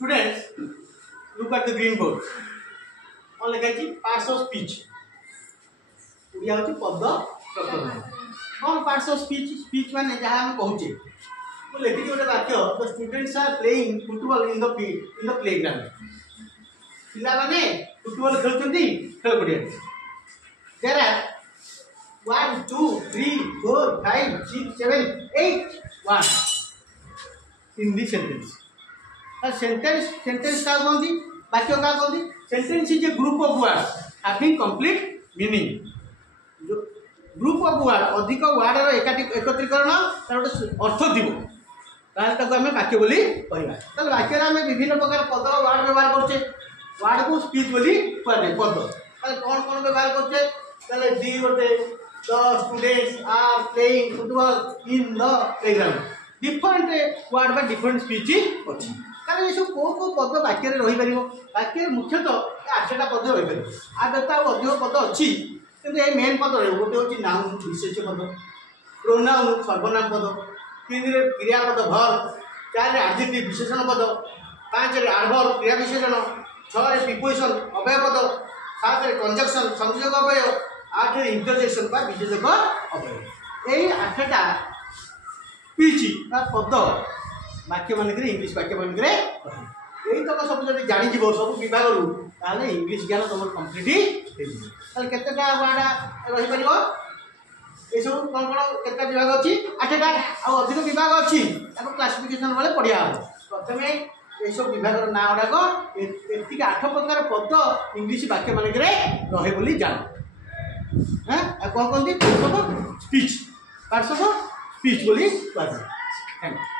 Students, look at the green board. On लिखा parts of speech. Odia होची पद प्रकरण. कौन parts of speech माने जहाँ हम कहूचे. वो लिखी गोटे वाक्य the students are playing football in the playground. पिला माने फुटबॉल खेलुचंती खेल पड़िया. There are 1 2 3 4 5 6 7 8 1 in this sentence. Sentence का कौन वाक्य का कौन sentence is a group of words having complete meaning. Group of word अधिक वर्ड रो एकत्रीकरण तार गोटे अर्थ थी ताको आम वाक्य बोली कहवा. ताले वाक्य आम विभिन्न प्रकार पद वर्ड व्यवहार करछे. वर्ड को स्पीच बोली कहते पद. ताले कौन कौन व्यवहार करछे ताले दी गोटे the students are playing football in the playground. Different word बा डिफरेंट स्पीच अछि. कारण ये सब को पद वाक्य रही पार. वाक्य मुख्यतः 8टा पद रही पार. आदता अधिक पद अच्छी किंतु ये मेन पद रही. गोटे हूँ नाउन विशेष पद, प्रोनाउन सर्वनाम पद, 3 क्रियापद भर्ब, 4 एडजेक्टिव विशेषण पद, 5 एडवर्ब क्रिया विशेषण, 6 प्रीपोजिशन अव्यय पद, 7 कंजक्शन संयोजक अव्यय, 8 इंटरजेक्शन बा विशेषक अव्यय. यही 8टा स्पीच बा पद वाक्य मानक इंग्लीश वाक्य मानक यही तक सब जब जानी सब विभाग रू ताले इंग्लीश ज्ञान तुम कम्प्लीट केतेटा वार्ड रही पार. ये सब कौन कौन केतेटा विभाग अच्छी 8टा आ अधिक विभाग अच्छी क्लासिफिकेशन बेले पढ़िया हम. प्रथम ये सब विभाग ना गुड़ाक एति 8 प्रकार पद इंग्लीश वाक्य मानक रहे बोली जान. हाँ कौन कहते स्पीच पार्ट्स ऑफ स्पीच बोली. Thank you.